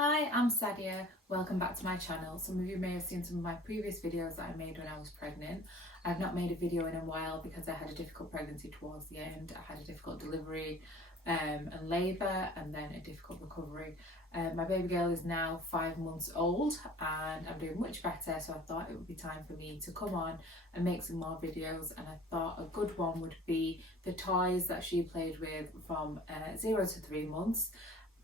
Hi, I'm Sadia. Welcome back to my channel. Some of you may have seen some of my previous videos that I made when I was pregnant. I've not made a video in a while because I had a difficult pregnancy towards the end. I had a difficult delivery and labour, and then a difficult recovery. My baby girl is now 5 months old and I'm doing much better, so I thought it would be time for me to come on and make some more videos, and I thought a good one would be the toys that she played with from 0 to 3 months,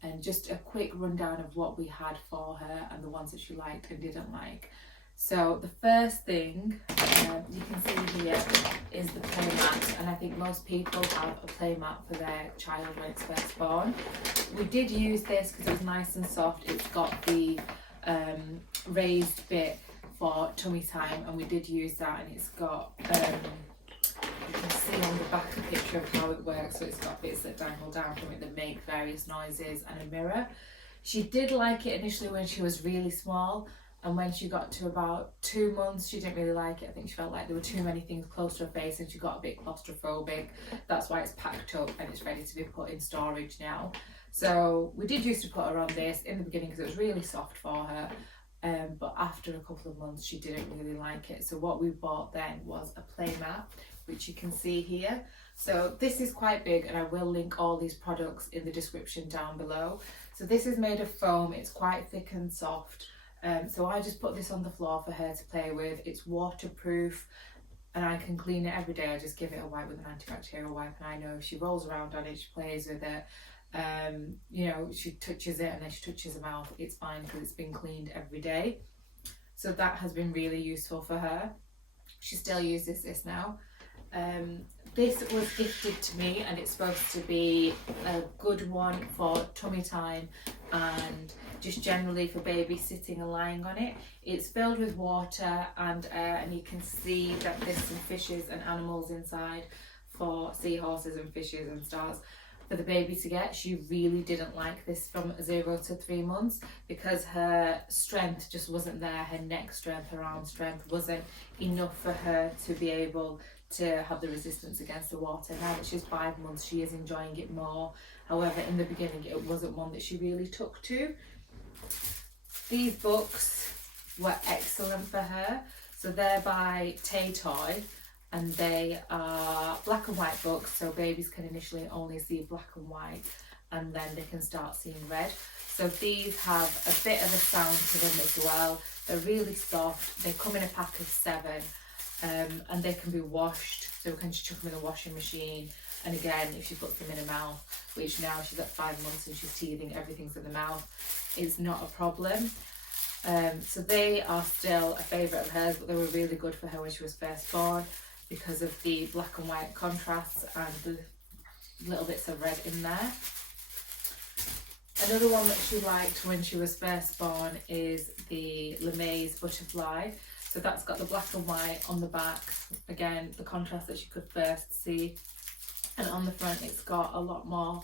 and just a quick rundown of what we had for her and the ones that she liked and didn't like. So the first thing you can see here is the play mat, and I think most people have a play mat for their child when it's first born. We did use this because it was nice and soft. It's got the raised bit for tummy time, and we did use that, and it's got you can see on the back a picture of how it works. So it's got bits that dangle down from it that make various noises, and a mirror. She did like it initially when she was really small, and when she got to about 2 months she didn't really like it. I think she felt like there were too many things close to her face and she got a bit claustrophobic. That's why it's packed up and it's ready to be put in storage now. So we did used to put her on this in the beginning because it was really soft for her. But after a couple of months she didn't really like it, so what we bought then was a play mat, which you can see here. So this is quite big, and I will link all these products in the description down below. So this is made of foam, it's quite thick and soft. So I just put this on the floor for her to play with. It's waterproof and I can clean it every day. I just give it a wipe with an antibacterial wipe, and I know if she rolls around on it, she plays with it, you know, she touches it and then she touches her mouth, it's fine because it's been cleaned every day. So that has been really useful for her. She still uses this now. This was gifted to me, and it's supposed to be a good one for tummy time and just generally for babies sitting and lying on it. It's filled with water and air, and you can see that there's some fishes and animals inside for seahorses and fishes and stars for the baby to get. She really didn't like this from 0 to 3 months because her strength just wasn't there. Her neck strength, her arm strength wasn't enough for her to be able to have the resistance against the water. Now that she's 5 months, she is enjoying it more. However, in the beginning, it wasn't one that she really took to. These books were excellent for her. So they're by Tay Toy, and they are black and white books, so babies can initially only see black and white and then they can start seeing red. So these have a bit of a sound to them as well. They're really soft. They come in a pack of 7, and they can be washed, so we can just chuck them in the washing machine. And again, if she puts them in her mouth, which now she's at 5 months and she's teething, everything's in the mouth, it's not a problem. So they are still a favourite of hers, but they were really good for her when she was first born because of the black and white contrasts and the little bits of red in there. Another one that she liked when she was first born is the LeMaze Butterfly. So that's got the black and white on the back, again the contrast that she could first see, and on the front it's got a lot more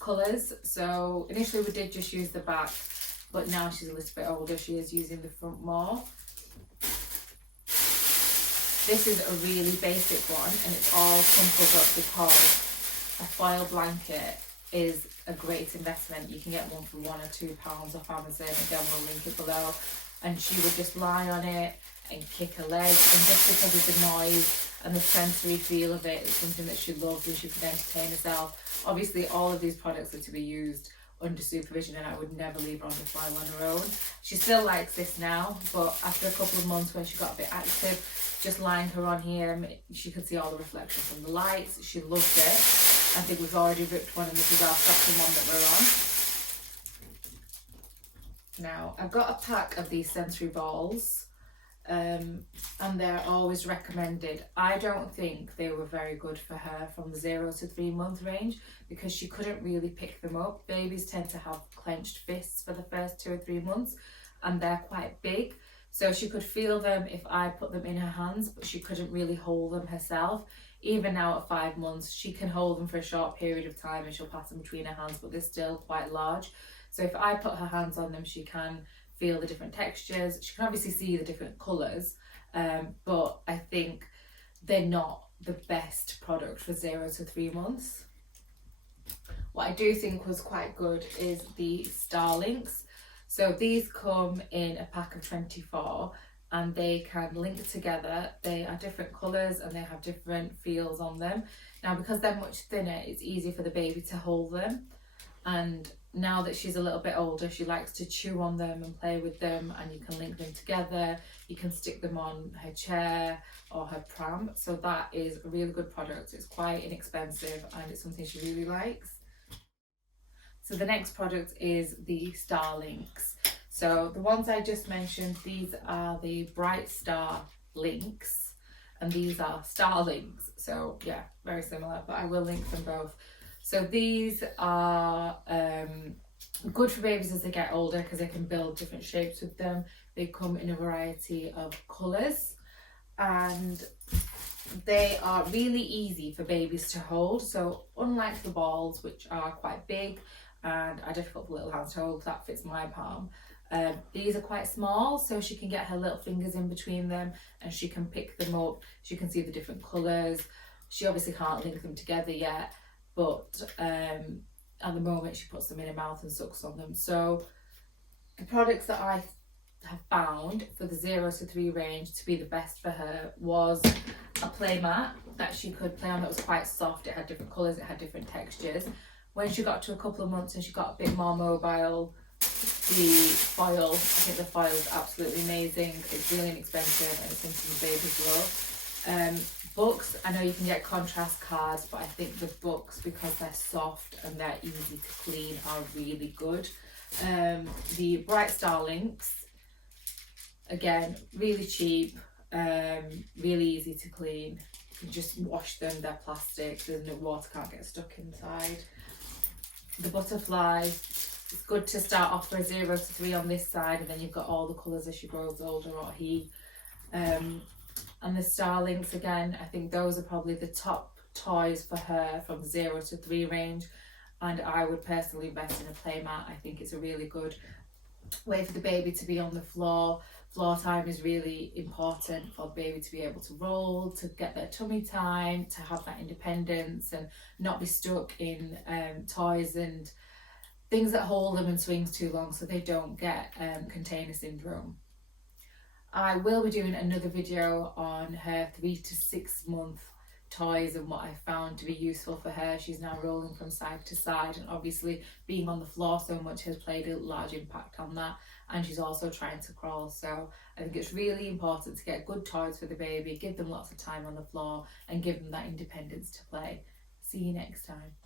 colours. So initially we did just use the back, but now she's a little bit older, she is using the front more. This is a really basic one and it's all crumpled up because a foil blanket is a great investment. You can get one for £1 or £2 off Amazon, again we'll link it below. And she would just lie on it and kick her legs, and just because of the noise and the sensory feel of it, it's something that she loved and she could entertain herself. Obviously all of these products are to be used under supervision, and I would never leave her on the floor on her own. She still likes this now, but after a couple of months when she got a bit active, just lying her on here, she could see all the reflection from the lights. She loved it. I think we've already ripped one, and this is our second one that we're on. Now, I've got a pack of these sensory balls, and they're always recommended. I don't think they were very good for her from the 0 to 3 month range because she couldn't really pick them up. Babies tend to have clenched fists for the first 2 or 3 months, and they're quite big. So she could feel them if I put them in her hands, but she couldn't really hold them herself. Even now at 5 months, she can hold them for a short period of time and she'll pass them between her hands, but they're still quite large. So if I put her hands on them, she can feel the different textures. She can obviously see the different colours, but I think they're not the best product for 0 to 3 months. What I do think was quite good is the Starlinks. So these come in a pack of 24 and they can link together. They are different colours and they have different feels on them. Now, because they're much thinner, it's easy for the baby to hold them. And now that she's a little bit older, she likes to chew on them and play with them, and you can link them together. You can stick them on her chair or her pram. So that is a really good product. It's quite inexpensive and it's something she really likes. So the next product is the Starlinks. So the ones I just mentioned, these are the Bright Star Links and these are Starlinks. So yeah, very similar, but I will link them both. So these are good for babies as they get older because they can build different shapes with them. They come in a variety of colours and they are really easy for babies to hold. So unlike the balls, which are quite big and are difficult for little hands to hold, that fits my palm. These are quite small, so she can get her little fingers in between them and she can pick them up. She can see the different colours. She obviously can't link them together yet, but at the moment she puts them in her mouth and sucks on them. So the products that I have found for the 0 to 3 range to be the best for her was a play mat that she could play on that was quite soft. It had different colours, it had different textures. When she got to a couple of months and she got a bit more mobile, the foil, I think the foil is absolutely amazing. It's really inexpensive and it's something the babies love. Books, I know you can get contrast cards, but I think the books, because they're soft and they're easy to clean, are really good. The Bright Star Links, again, really cheap, really easy to clean. You can just wash them, they're plastic, the water can't get stuck inside. The butterfly, it's good to start off for a 0 to 3 on this side, and then you've got all the colours as she grows older, or he. And the Starlinks, again, I think those are probably the top toys for her from 0 to 3 range, and I would personally invest in a play mat. I think it's a really good way for the baby to be on the floor. Floor time is really important for the baby to be able to roll, to get their tummy time, to have that independence and not be stuck in toys and things that hold them in swings too long, so they don't get container syndrome. I will be doing another video on her 3 to 6 month toys and what I found to be useful for her. She's now rolling from side to side, and obviously being on the floor so much has played a large impact on that, and she's also trying to crawl. So I think it's really important to get good toys for the baby, give them lots of time on the floor and give them that independence to play. See you next time.